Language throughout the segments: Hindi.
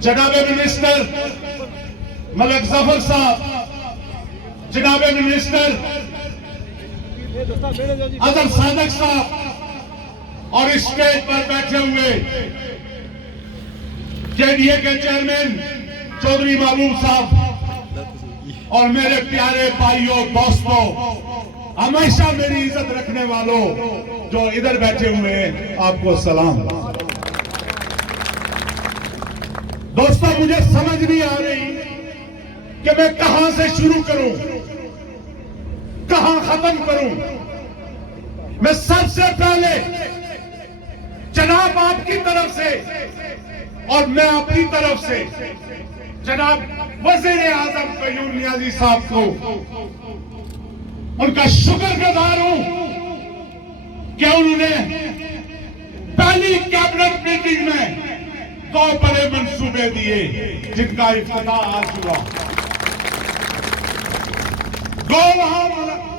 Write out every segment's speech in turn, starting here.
जनाब मिनिस्टर मलिक जफर साहब, जनाब मिनिस्टर अजहर सादक साहब और इस स्टेज पर बैठे हुए जेडीए के चेयरमैन चौधरी महबूब साहब और मेरे प्यारे भाइयों दोस्तों, हमेशा मेरी इज्जत रखने वालों जो इधर बैठे हुए हैं, आपको सलाम। दोस्तों, मुझे समझ नहीं आ रही कि मैं कहां से शुरू करूं, कहां खत्म करूं। मैं सबसे पहले जनाब आपकी तरफ से और मैं अपनी तरफ से जनाब वज़ीर आज़म क़य्यूम नियाज़ी साहब को उनका शुक्रगुजार हूं कि उन्होंने पहली कैबिनेट मीटिंग में 2 बड़े मंसूबे दिए जिनका इफ्तिताह आज हुआ। वहां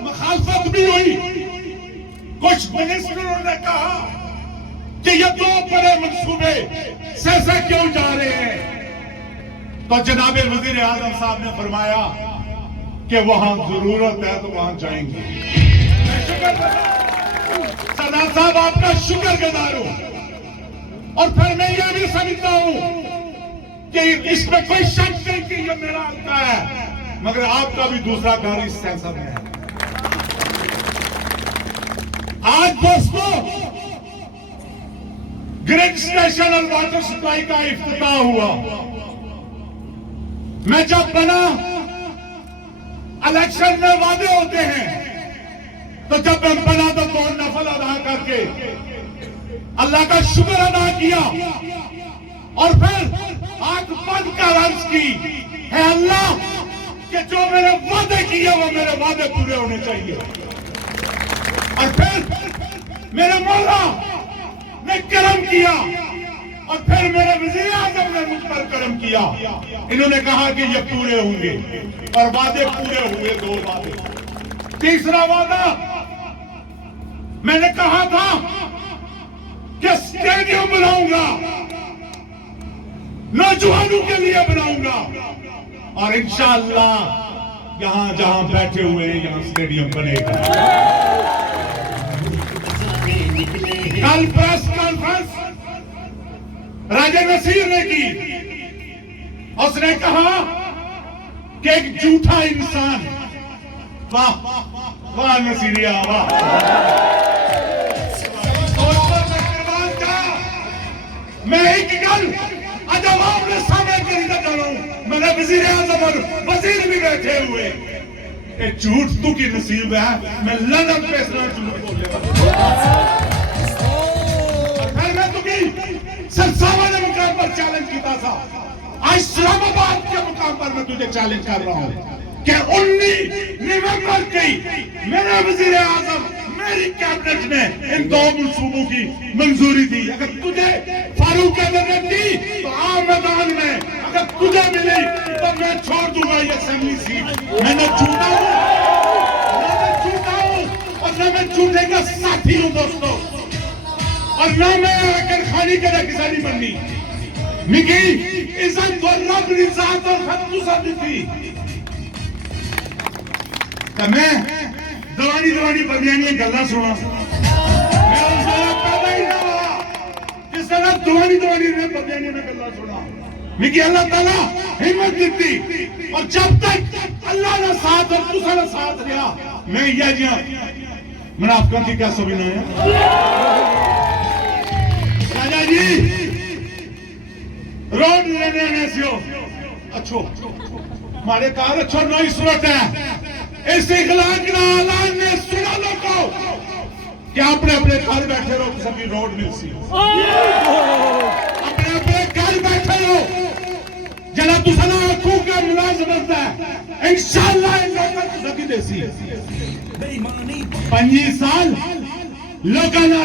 मुखालफत भी हुई, कुछ मिनिस्टरों ने कहा कि ये 2 बड़े मंसूबे से क्यों जा रहे हैं, तो जनाब वज़ीर आज़म साहब ने फरमाया कि वहां जरूरत है तो वहां जाएंगे। सरदार साहब, आपका शुक्रगुजार हूं। और फिर मैं ये भी समझता हूं कि इसमें कोई शक नहीं कि ये मेरा हल्का है, मगर आपका भी दूसरा घर इस सियासत में है। आज दोस्तों, ग्रिड स्टेशन और वाटर सप्लाई का इफ्तिताह हुआ। मैं जब बना, इलेक्शन में वादे होते हैं, तो जब मैं बना तो 2 नफल अदा करके अल्लाह का शुक्र अदा किया और फिर आंख बंद कर अर्ज की, है अल्लाह कि जो मेरे वादे किए वो मेरे वादे पूरे होने चाहिए। और फिर मेरे मौला ने करम किया और फिर मेरे वज़ीर आज़म ने मुझ पर करम किया। इन्होंने कहा कि ये पूरे होंगे और वादे पूरे हुए। 2 वादे। तीसरा वादा मैंने कहा था कि स्टेडियम बनाऊंगा, नौजवानों के लिए बनाऊंगा और इंशाअल्लाह यहां जहां बैठे हुए हैं यहां स्टेडियम बनेगा। कल प्रेस कॉन्फ्रेंस राजा नसीर ने की, उसने कहा कि एक झूठा इंसान, वाह वाह नसीरिया वाह, मैं एक गल आज आवाम ने सामने खरीदा कर रहा हूं। मेरे वज़ीर आज़म और वज़ीर भी बैठे हुए, ये झूठ तू की नसीब है। मैं लंदन पे इस झूठ बोल मैं तुझे सरसावा ने मुकाम पर चैलेंज किया था, आज इस्लामाबाद के मुकाम पर मैं तुझे चैलेंज कर रहा हूं कि 19 नवंबर की मेरे वज़ीर आज़म मेरी कैबिनेट ने इन 2 मंसूबों की मंजूरी दी। अगर तुझे फारूक ने दी तो आम मैदान में अगर तुझे मिली तो मैं छोड़ दूंगा ये असेंबली सीट। मैंने झूठा हूं और न मैं झूठे का साथी हूं दोस्तों, और न मैं आकर खानी के किसानी बननी। मिगी इज्जत और रब रिजात और खतुसा दी थी तो मैं दवानी बदलियानी गल्ला सुना। मैं उस तरह पैदा ही ना हुआ जिस तरह दवानी ने बदलियानी में गल्ला सुना। मिगी अल्लाह ताला हिम्मत दी और जब तक अल्लाह ने साथ और तुसा ने साथ दिया मैं ये जिया मुनाफिकों की क्या सभी नहीं है। राजा जी रोड लेने आने से हो अच्छो हमारे कार अच्छो नई सूरत है। इस इखलाक ना ऐलान ने सुना लोगों कि अपने अपने घर बैठे रहो, सभी रोड मिल सी अपने अपने घर बैठे रहो। जरा तुसना आंखों का मुलाजमत है इंशाअल्लाह इन लोगों को सकी देसी 25 साल लोगों ने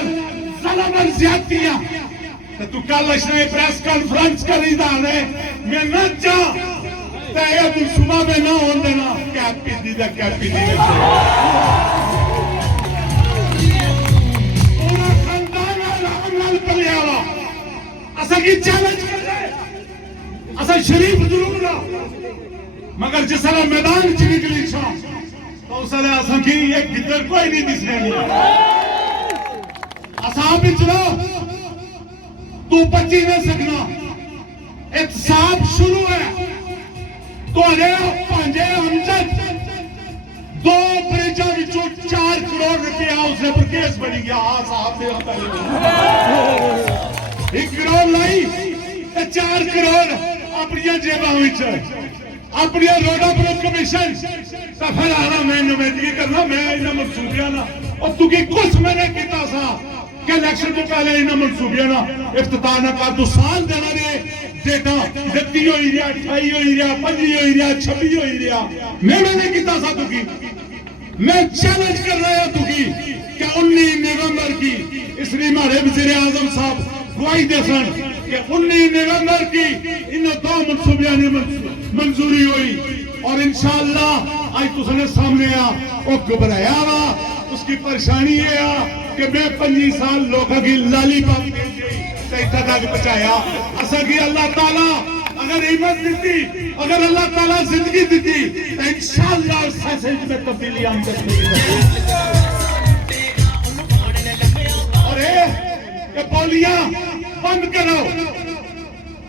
ज़ल्म और ज़्यादतियां तो तू कल इसने प्रेस कॉन्फ्रेंस करी दाने मैं न जा ते सुबह में ना होने देना क्या पीती दा क्या पीती दा पूरा खानदान आराम नाल पलियावा असा की चैलेंज कर रहे असा शरीफ जरूर ना मगर जिसला मैदान च निकली छा तो उसले असा की ये गिद्दर कोई नहीं दिसने नहीं असा बिचरा तू बची नहीं सकना एहतसाब शुरू है तो पांजे अमजद 2 ब्रिजा विचों 4 करोड़ रुपया उसने पर केस बनी गया हाँ साहब से 1 करोड़ लाई 4 करोड़ अपनी जेबा अपनी रोडा पर कमीशन फिर आना मैं नुमाइंदगी करना मैं इन्हें मनसूबिया ना और तुकी कुछ मैंने किया सा कि इलेक्शन तो पहले इन्हें मनसूबिया ना इफ्तिताह ना कर तू साल देना रे डेटा 29 हो रहा 28 हो रहा 25 हो रहा 26 हो रहा मैंने किया सा तुकी मैं चैलेंज कर रहा हूं तुकी कि 19 नवंबर की इसलिए हमारे वज़ीर आज़म साहब गवाही दे सन कि 19 नवंबर की इन 2 मनसूबिया ने मंजूरी हुई और इंशाअल्लाह आज तुसने सामने आ वो घबराया वा उसकी परेशानी है कि मैं 25 साल लोगों की लाली पाप तक पहुंचाया असा की अल्लाह ताला अगर हिम्मत दी अगर अल्लाह ताला जिंदगी दी तो इंशाअल्लाह उस मैसेज में तब्दीली आनी और ये बोलियां बंद करो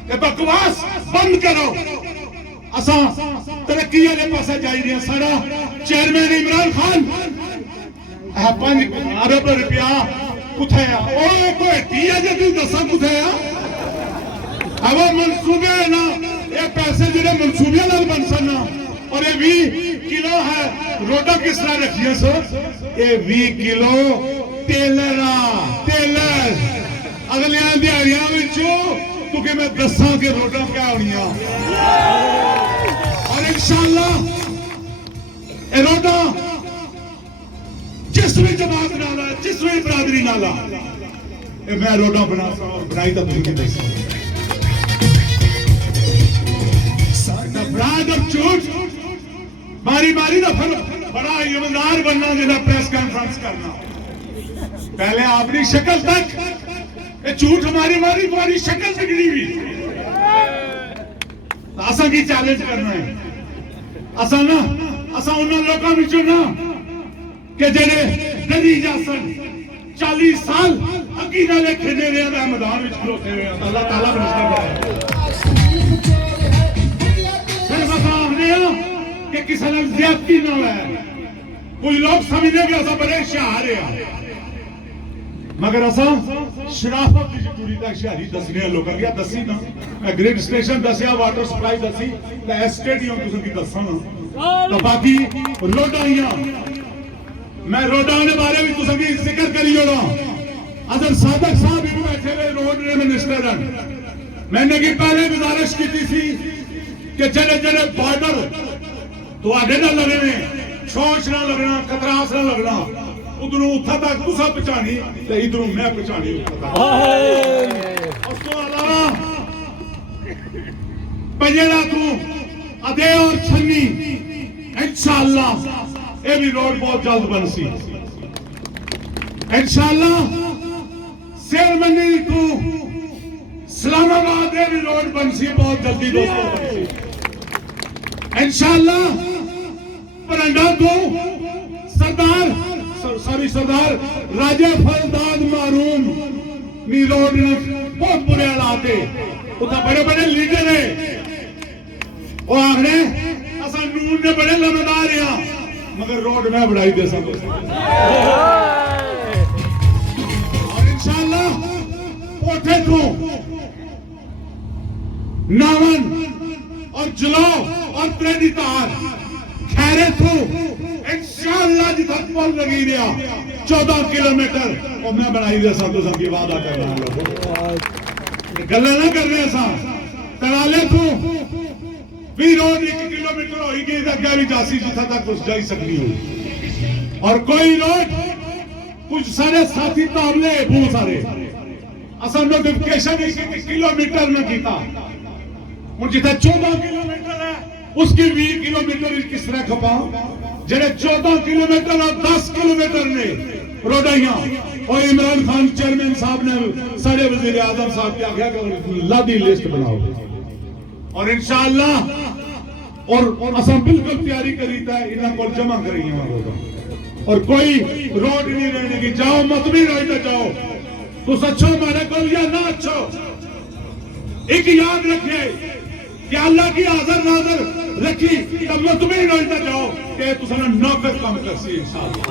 ये बकवास बंद करो असा तरक्की वाले पास जा रहे हैं सारा चेयरमैन इमरान खान 5 अरब रुपया कुथे कोई तू दसा कुथे अब मनसूबे ना ये पैसे जो मनसूबे बन सन और ये 20 किलो है रोडा किस तरह रखिए सो ये 20 किलो टेलर अगले दिहाड़ियां तू कि मैं दसा के रोडा क्या होनी और इंशाअल्लाह रोडा जिस भी जमात नाला जिस भी बरादरी नाला मैं रोडा बनाई तो झूठ मारी तो फिर बड़ा ईमानदार बनना जिन्हें प्रेस कॉन्फ्रेंस करना पहले अपनी शक्ल तक झूठ मारी शक्ल बिगड़ी हुई असा की चैलेंज करना है असा उन्होंने लोगों विचों ना कि जेडे डरी जासन 40 साल अगी नाले खेले रहे मैदान में खलोते हुए अल्लाह ताला कि किसी ने ज्यादती ना है कोई लोग समझे कि असा बड़े शहार है मगर असा शराफत की पूरी तक शहरी दसने लोगों की दसी ना ग्रिड स्टेशन दसिया वाटर सप्लाई दसी स्टेडियम तुम की दसा तो बाकी रोडाइया मैं रोडा के बारे में तुम जिक्र करी होना अगर सादक साहब भी बैठे हुए रोड मिनिस्टर मैंने की पहले गुजारिश की थी कि जड़े जड़े बॉर्डर थोड़े ना लगने शौच ना लगना खतरास ना लगना उधरों उठा तक तुसा पहुंचानी तो इधरों मैं पहुंचानी उस तो अलावा पंजेड़ा तू अदे और छन्नी इंशाअल्लाह ये भी रोड बहुत जल्द बन सी इंशाअल्लाह शेरमंडी तू इस्लामाबाद ये भी रोड बन सी बहुत जल्दी दोस्तों बन सी इंशाअल्लाह परंडा तू सरदार राजा फलदाद मारूम नी रोड बहुत बुरे हालात है उतना बड़े बड़े लीडर है वो आखने असा नून ने बड़े लमदार है मगर रोड में बढ़ाई दे सकते और इंशाअल्लाह कोठे को नावन और जलाओ और प्रेडितार खैरे को इंशाअल्लाह जितना पल लगी रहा 14 किलोमीटर और मैं बढ़ाई दे सकता सबकी वादा कर रहा हूं गल ना कर रहे तराले को भी रोड 1 किलोमीटर होगी अगर भी जासी जिथा तक कुछ जा सकती हो और कोई रोड कुछ सारे साथी तामले बहुत सारे असल नोटिफिकेशन 1 किलोमीटर में किया और जिथा 14 किलोमीटर है उसकी 20 किलोमीटर किस तरह खपा जेडे 14 किलोमीटर और 10 किलोमीटर ने रोडाइया और इमरान खान चेयरमैन साहब ने सारे वजीर आजम साहब के आगे लादी लिस्ट बनाओ और इंशाअल्लाह और असम बिल्कुल तैयारी करी था इन्हें को जमा करी और कोई रोड नहीं रहने की। जाओ मत भी रही तो जाओ तो अच्छो मारे को या ना अच्छो, एक याद रखे कि अल्लाह की हाजर नाजर रखी तब मत भी रही तो जाओ कि तुसाना नौकर काम कर सी इंशाअल्लाह।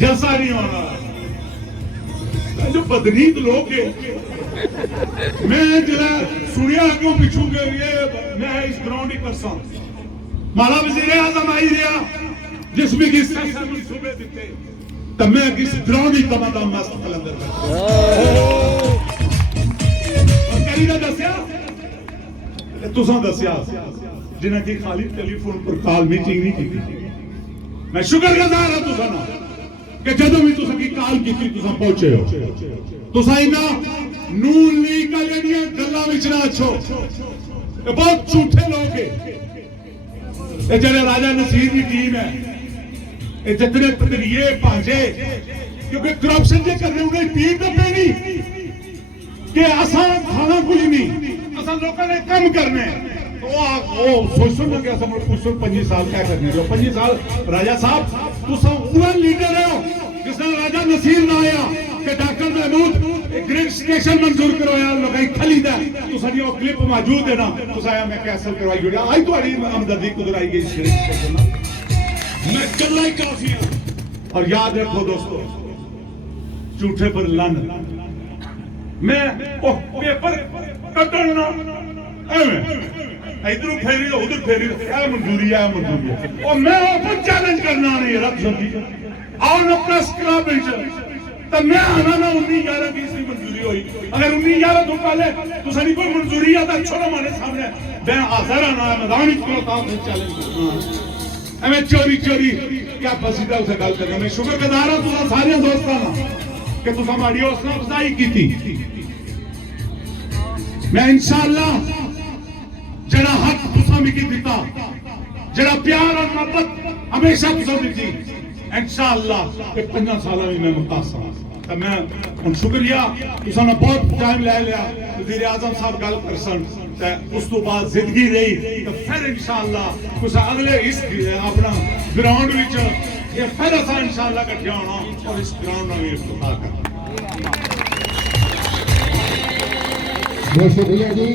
जैसा नहीं होना जो बदनीत लोग है, मैं जरा सुनिया क्यों पिछू के ये मैं इस ग्राउंड ही करसा माला वजीर आजम आई रहा जिस भी किस मनसूबे दिते तो मैं किस ग्राउंड ही कमाता मस्त कलंदर और करी ना दसिया तुसा दसिया जिन्हें की खाली टेलीफोन पर कॉल मीटिंग नहीं की। मैं शुक्रगुजार हां तुसा ना कि जदों भी तुसा की कॉल की तुसा पहुंचे हो। तुसा इना नून लीग का लेनिया गल्ला विच ना अच्छो ये बहुत झूठे लोग है। ये जरे राजा नसीर की टीम है ये जितने पदरिये भांजे क्योंकि करप्शन जे कर रहे उन्हें पीर तो पैनी कि असा खाना कुछ नहीं असा लोगों ने कम करने तो सोच सुन के असा पूछो 25 साल क्या करने जो 25 साल राजा साहब तुसा उन लीडर हो जिसने राजा नसीर ना आया कि डॉक्टर महमूद एक ग्रेड स्टेशन मंजूर करवाया लोगों खरीदा तो सारी वो क्लिप मौजूद है ना तो साया मैं कैंसिल करवाई गई आई तुम्हारी हमदर्दी को कराई गई ग्रेड स्टेशन मैं कल्ला ही काफी हूं। और याद रखो दोस्तों झूठे पर लन मैं ओ पेपर कटना इधर फेरी उधर फेरी मंजूरी है और मैं ओपन चैलेंज करना नहीं रब जल्दी और प्रेस क्लब तो मैं आना ना 19/11 की मंजूरी हुई अगर 19/11 तो पहले तो सारी कोई मंजूरी आता छोड़ो हमारे सामने मैं हाजिर आना मैदान चैलेंज करना मैं चोरी चोरी क्या बसीदा उसे गल करना। मैं शुक्रगुजार हूं तुसा सारे दोस्तां दा कि तुसा हमारी हौसला अफजाई की थी। मैं इंशाअल्लाह जरा हक तुसा मिकी दिता जरा प्यार और मोहब्बत हमेशा तुसा दी इंशाअल्लाह कि 5 साल में मैं मुतासा तो मैं उन शुक्रिया तुसा ने बहुत टाइम ले लिया वजीर आजम साहब गल करसन उस तो बाद जिंदगी रही तो फिर इंशाअल्लाह कुछ अगले इस अपना ग्राउंड विच ये फिर असा इंशाअल्लाह इकट्ठे होना और इस ग्राउंड में इफ्तिताह करना। बहुत शुक्रिया जी।